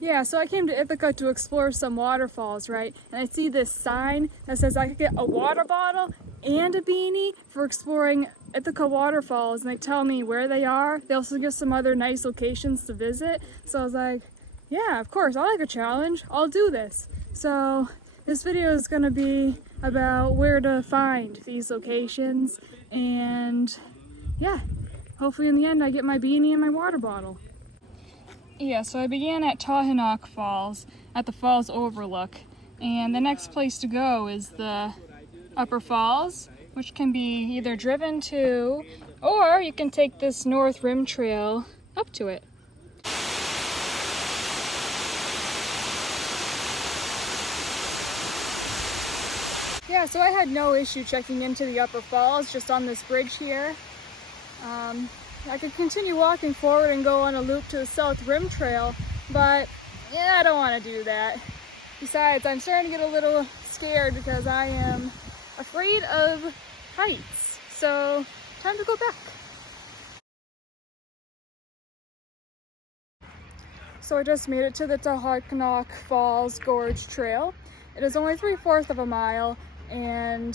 Yeah, so I came to Ithaca to explore some waterfalls, right? And I see this sign that says I could get a water bottle and a beanie for exploring Ithaca waterfalls, and they tell me where they are. They also give some other nice locations to visit. So I was like, yeah, of course, I like a challenge. I'll do this. So this video is gonna be about where to find these locations, and yeah, hopefully in the end I get my beanie and my water bottle. Yeah, so I began at Tohonock Falls at the falls overlook, and the next place to go is the Upper Falls, which can be either driven to, or you can take this North Rim Trail up to it. Yeah, so I had no issue checking into the Upper Falls just on this bridge here. I could continue walking forward and go on a loop to the South Rim Trail, but yeah, I don't want to do that. Besides, I'm starting to get a little scared because I am afraid of heights. So, time to go back. So I just made it to the Tohonock Falls Gorge Trail. It is only 3/4 of a mile, and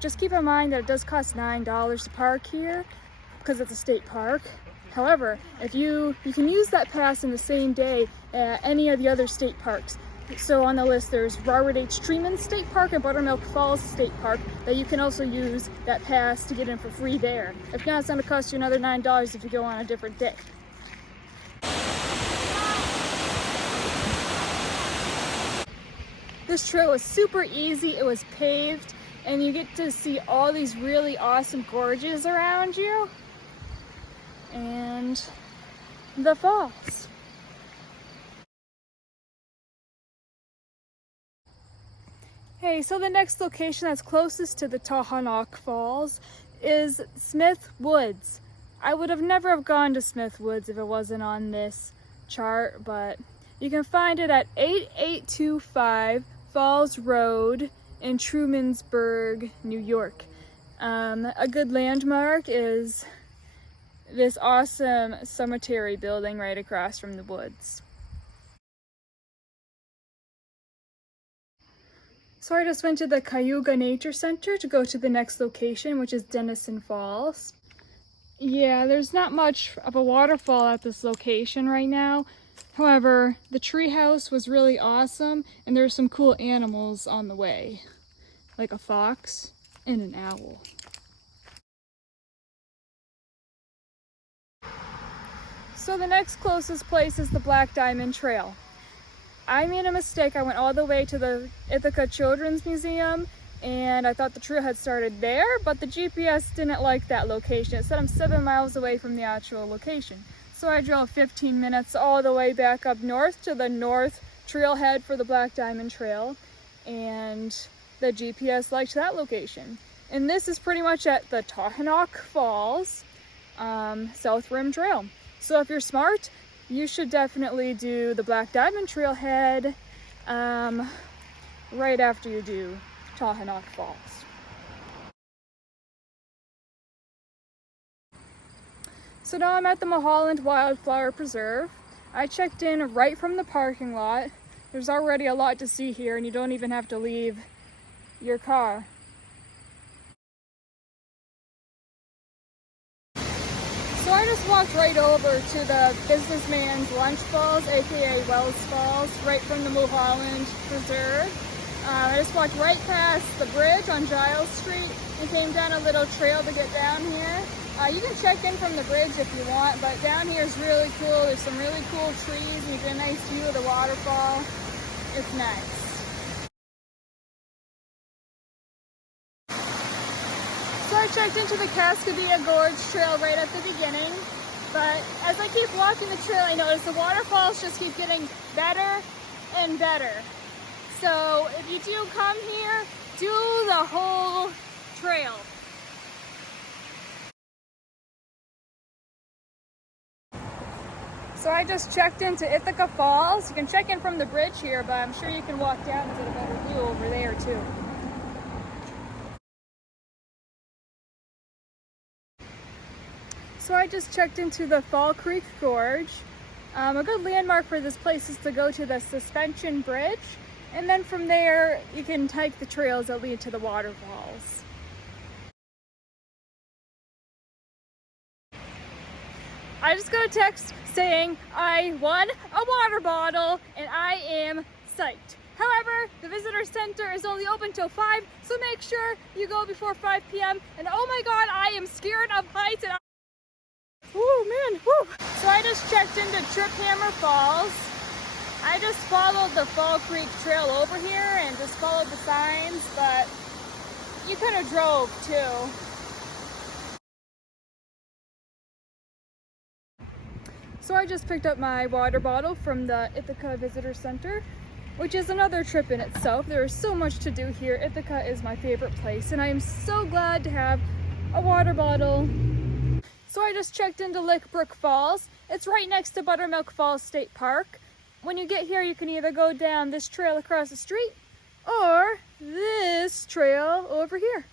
just keep in mind that it does cost $9 to park here, because it's a state park. However, if you can use that pass in the same day at any of the other state parks. So on the list there's Robert H. Treman State Park and Buttermilk Falls State Park that you can also use that pass to get in for free there. If not, it's going to cost you another $9 if you go on a different day. This trail was super easy, it was paved, and you get to see all these really awesome gorges around you. And the falls. Hey, so the next location that's closest to the Tohonock Falls is Smith Woods. I would have never have gone to Smith Woods if it wasn't on this chart, but you can find it at 8825 Falls Road in Trumansburg, New York. A good landmark is this awesome cemetery building right across from the woods. So I just went to the Cayuga Nature Center to go to the next location, which is Denison Falls. Yeah, there's not much of a waterfall at this location right now. However, the treehouse was really awesome, and there's some cool animals on the way, like a fox and an owl. So the next closest place is the Black Diamond Trail. I made a mistake. I went all the way to the Ithaca Children's Museum, and I thought the trail had started there, but the GPS didn't like that location. It said I'm 7 miles away from the actual location. So I drove 15 minutes all the way back up north to the north trailhead for the Black Diamond Trail, and the GPS liked that location. And this is pretty much at the Tohonock Falls South Rim Trail. So if you're smart, you should definitely do the Black Diamond Trailhead right after you do Tohonock Falls. So now I'm at the Mulholland Wildflower Preserve. I checked in right from the parking lot. There's already a lot to see here, and you don't even have to leave your car. So I just walked right over to the Businessman's Lunch Falls, aka Wells Falls, right from the Mulholland Preserve. I just walked right past the bridge on Giles Street and came down a little trail to get down here. You can check in from the bridge if you want, but down here is really cool. There's some really cool trees, and you get a nice view of the waterfall. It's nice. So I checked into the Cascadia Gorge Trail right at the beginning, but as I keep walking the trail, I notice the waterfalls just keep getting better and better. So if you do come here, do the whole trail. So I just checked into Ithaca Falls. You can check in from the bridge here, but I'm sure you can walk down and get a better view over there too. So I just checked into the Fall Creek Gorge. A good landmark for this place is to go to the suspension bridge, and then from there you can hike the trails that lead to the waterfalls. I just got a text saying I won a water bottle and I am psyched. However, the visitor center is only open till 5, so make sure you go before 5 p.m. And oh my god, I am scared of heights. And woo, man, woo. So I just checked into Trip Hammer Falls. I just followed the Fall Creek Trail over here and just followed the signs, but you could have drove too. So I just picked up my water bottle from the Ithaca Visitor Center, which is another trip in itself. There is so much to do here. Ithaca is my favorite place, and I am so glad to have a water bottle. So I just checked into Lickbrook Falls. It's right next to Buttermilk Falls State Park. When you get here, you can either go down this trail across the street or this trail over here.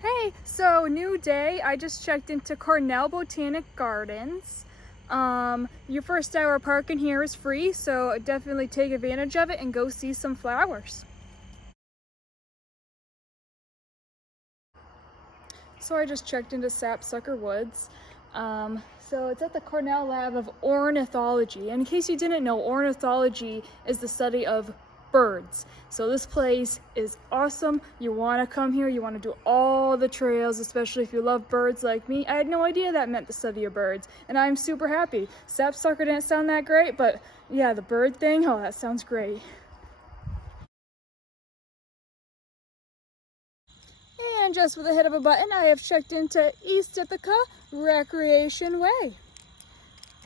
Hey, so new day. I just checked into Cornell Botanic Gardens. Your first hour parking here is free, so definitely take advantage of it and go see some flowers. So I just checked into Sapsucker Woods. So it's at the Cornell Lab of Ornithology. And in case you didn't know, ornithology is the study of birds. So this place is awesome. You want to come here, you want to do all the trails, especially if you love birds like me. I had no idea that meant the study of birds, and I'm super happy. Sapsucker didn't sound that great, but yeah, the bird thing, oh, that sounds great. And just with a hit of a button, I have checked into East Ithaca Recreation Way.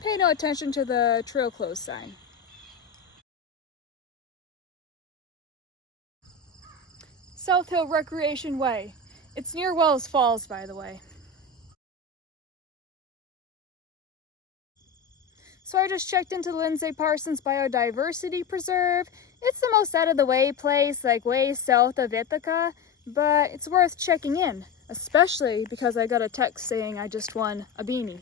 Pay no attention to the trail closed sign. South Hill Recreation Way. It's near Wells Falls, by the way. So I just checked into Lindsay Parsons Biodiversity Preserve. It's the most out of the way place, like way south of Ithaca, but it's worth checking in, especially because I got a text saying I just won a beanie.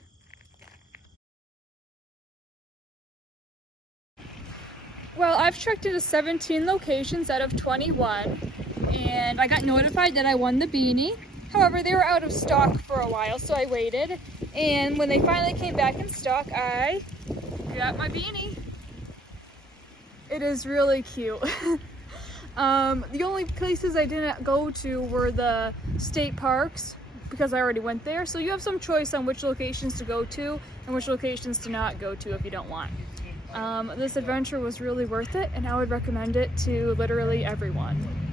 Well, I've checked into 17 locations out of 21. And I got notified that I won the beanie. However, they were out of stock for a while, so I waited. And when they finally came back in stock, I got my beanie. It is really cute. The only places I didn't go to were the state parks because I already went there. So you have some choice on which locations to go to and which locations to not go to if you don't want. This adventure was really worth it, and I would recommend it to literally everyone.